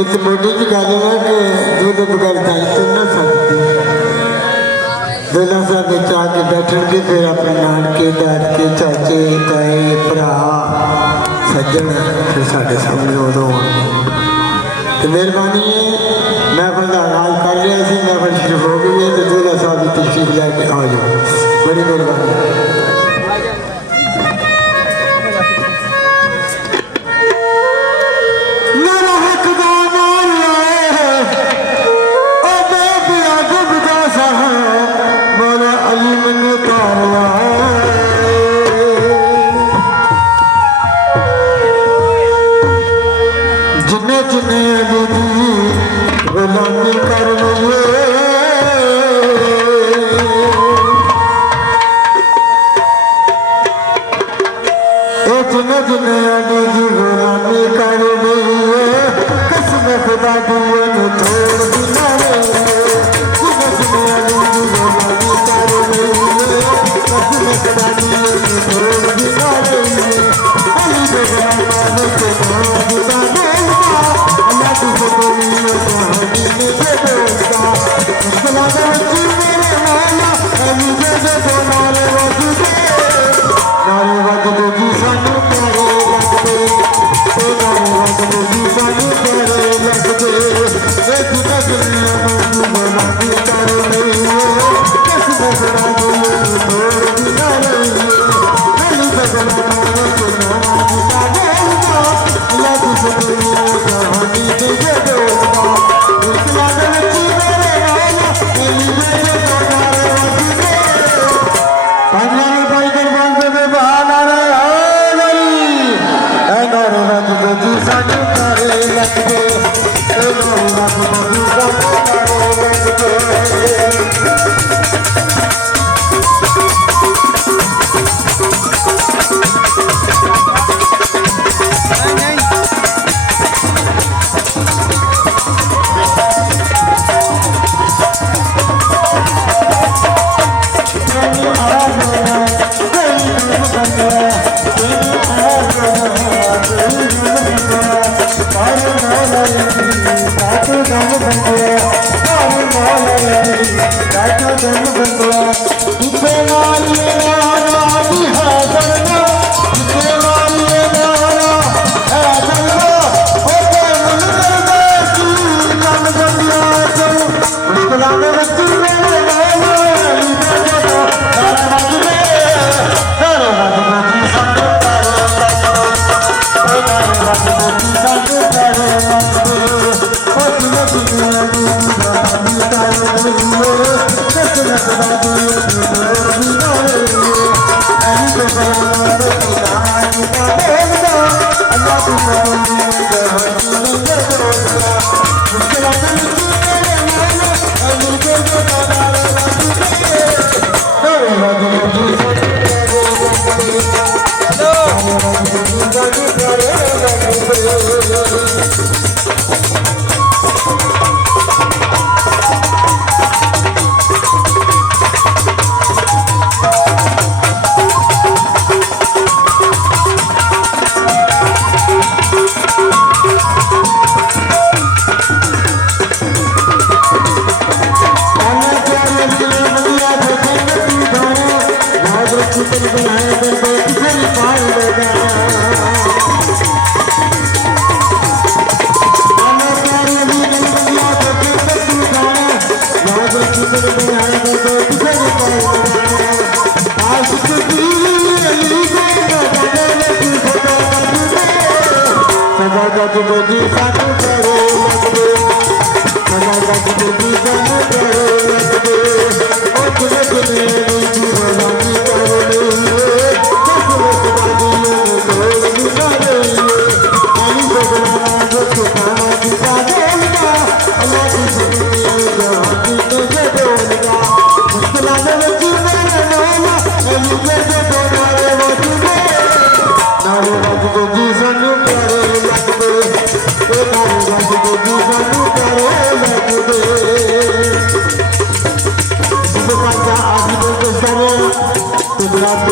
इस मोटी की गल है कि दूध बगैर गल तो ना सकती। बेला साहब आके बैठे फिर अपने नानके दादके चाचे ताए भरा सज्जन फिर साढ़े सामने उदों तो मेहरबानी है। महफल का आगाज कर लिया सी, महफल शुरू हो गई है तो बेला साहब की तशरीफ लैके आ जाओ। बड़ी मेहरबानी। गुजरात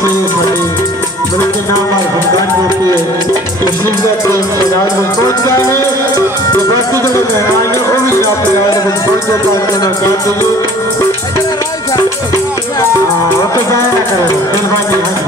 के बड़े बल्कि नाम और भुगतान देती है मुस्लिम का प्रेम राज में पहुँच गए हैं तो बाकी जो मेहमान है वो भी आप राज में पहुँच जाता है कहना चाहते हैं ओके जाया ना करो मेहरबानी है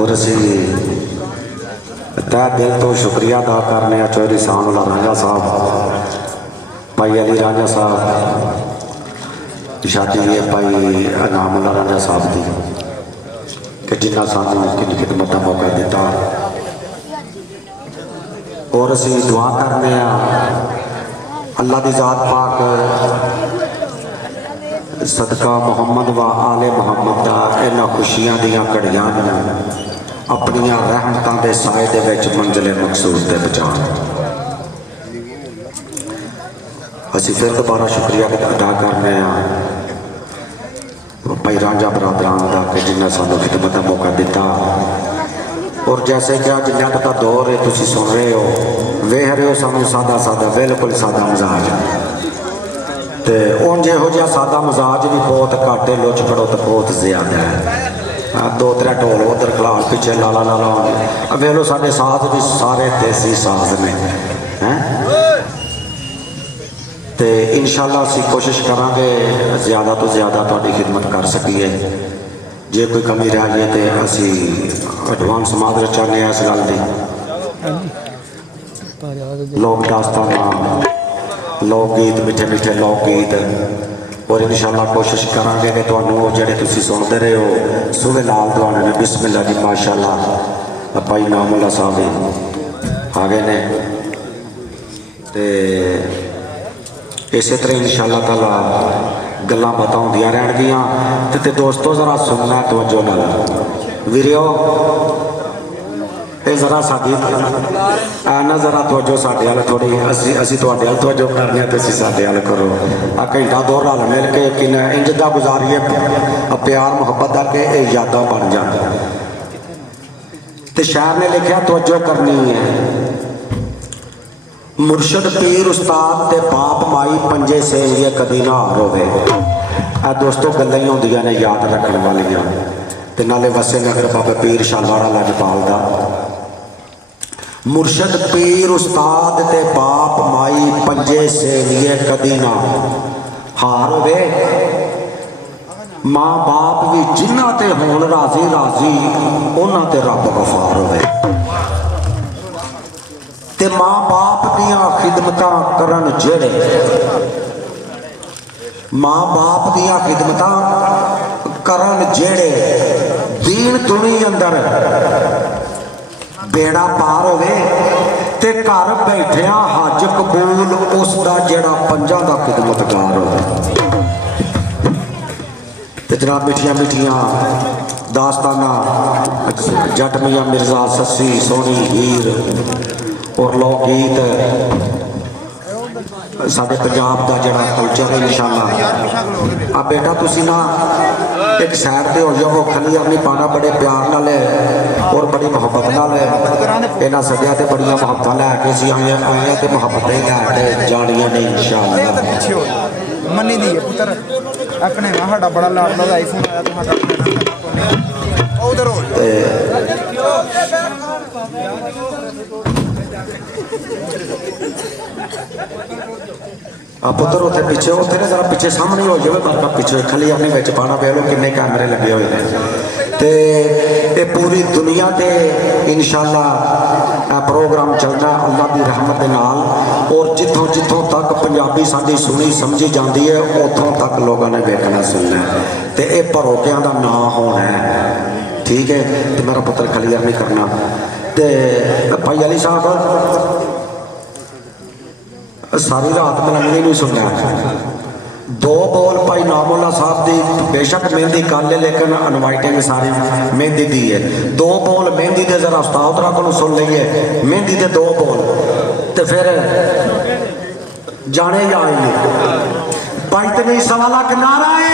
और असी तह दिल तो शुक्रिया अदा करने चौधरी सामला रांझा साहब भाई अली रांझा साहब शादी है भाई नामुल्ला रांझा साहब की कि जिन्ना सानू किन्नी खिदमत का मौका दिता और असी दुआ करने अल्लाह की जात पाक सदका मुहम्मद व आले मुहम्मद का इन्होंने खुशियां दियां घड़ियां अपनिया रहमतां दे साए दे विच मंजिले मकसूद ते पहुंचा। असी फिर दोबारा शुक्रिया अदा करने भाई रांझा बरादरान का कि जिन्हें सानू खिदमत का मौका दिता। और जैसे कि अज नेट का दौर है तुसी सुन रहे हो वेख रहे हो सानू सादा सादा बिल्कुल सादा मजाज तो उन जो जहा सादा मजाज भी बहुत घट है लुच खड़ोत बहुत ज्यादा है। दो त्रै ढोल उधर खलाल पिछे लाला लाला वे लो साढ़े साज भी सारे देसी साज ने हैं तो इंशाअल्लाह असी कोशिश करांगे ज़्यादा तो ज़्यादा तुहाडी खिदमत कर सकीए। जे कोई कमी रह जाए तो असी एडवांस मादरत चाहते हैं इस गल की। लोक दास्ताना लोक गीत मीठे मीठे लोक गीत और इंशाअल्लाह कोशिश करांगे कि तुहानू जिहड़े तुसीं सुनते रहे हो सूबे लाल दवाने ने बिस्मिल्लाह जी माशाअल्लाह भाई नामुल्ला साहब आ गए ने ते इस तरह इंशाअल्लाह ताला गल्लां बातां होंदियां रहणगियां ते दोस्तों जरा सुनना तवज्जो नाल वीरियो ये जरा साडी ना जरा तवज्जो साडे वाल थोड़ी असी तुहाडे वाल तवज्जो करने ते तुसीं साडे वाल करो आ घंटा दो रल मिल के किन इंज दा गुजारिए प्यार मुहब्बत दा के यादां बन जाण। ते शायर ने लिखा तवज्जो करनी है मुर्शद पीर उस्ताद ते बाप माई पंजे से ये कदी ना हार होवे। आ दोस्तों गल्लां ही होंदियां ने याद रखने वालियां ते नाले वसे नगर बाबा पीर शालवाड़ा लजपाल दा मुर्शद पीर उस्ताद ते बाप माई पंजे से ये कदी ना हार होवे। ਮਾਂ ਬਾਪ ਵੀ ਜਿਨ੍ਹਾਂ ਤੇ ਹੋਣ ਰਾਜ਼ੀ ਰਾਜ਼ੀ ਉਹਨਾਂ ਤੇ ਰੱਬ ਗਫਾਰ ਹੋਵੇ ਤੇ ਮਾਂ ਬਾਪ ਦੀਆਂ ਖਿਦਮਤਾਂ ਕਰਨ ਜਿਹੜੇ ਮਾਂ ਬਾਪ ਦੀਆਂ ਖਿਦਮਤਾਂ ਕਰਨ ਜਿਹੜੇ ਦੀਨ ਦੁਨੀ ਅੰਦਰ बेड़ा पार होवे ते घर बैठिया हज कबूल उसका जेड़ा पंजा का खिदमतगार हो जनाब मिठिया मिठिया दास्ताना जट मियां मिर्जा सस्सी सोनी हीर और लोक गीत साडे पंजाब का जड़ा कल्चर है निशाना आ बेटा तुसी ना एक साइड पे हो जाओ खली अपनी पाना बड़े प्यार नाल और बड़ी मुहब्बत नाल इन्हां सदिया ते बड़ियां मुहब्बतां लैके सी आए ते मुहब्बतां ही लैके जानियां ने इंशाअल्लाह मन्नी दी है पुत्र अपने साडा बड़ा लाडला दा आईफोन आया तुम्हारा उधर हो पुत्र उत्थे पिछे उत्थे ना जरा पिछे सामने हो जाए बाबा पिछे खाली अपने बिच पाना पे लो किन्ने कैमरे लगे हुए हैं ते ये पूरी दुनिया ते इंशाअल्लाह प्रोग्राम चलना अल्लाह की रहमत के नाल और जिथों जिथों तक पंजाबी साडी सुनी समझी जाती है उतों तक लोगों ने देखना सुनना ते ये भरोकियां दा ना होना है ठीक है तो मेरा पुत्र क्लियर नहीं करना ते भाई अली साहब सारी रात मलंगनी नहीं सुनना दो बोल भाई नामुल्ला साहब की बेशक मेहंदी कर ले लेकिन इनवाइटिंग सारी मेहंदी दी है दो बोल मेहंदी के जरा उस्ताद को सुन लीए मेहंदी के दो बोल तो फिर जाने जाएंगे भाई तो नहीं सवा लाख नारा है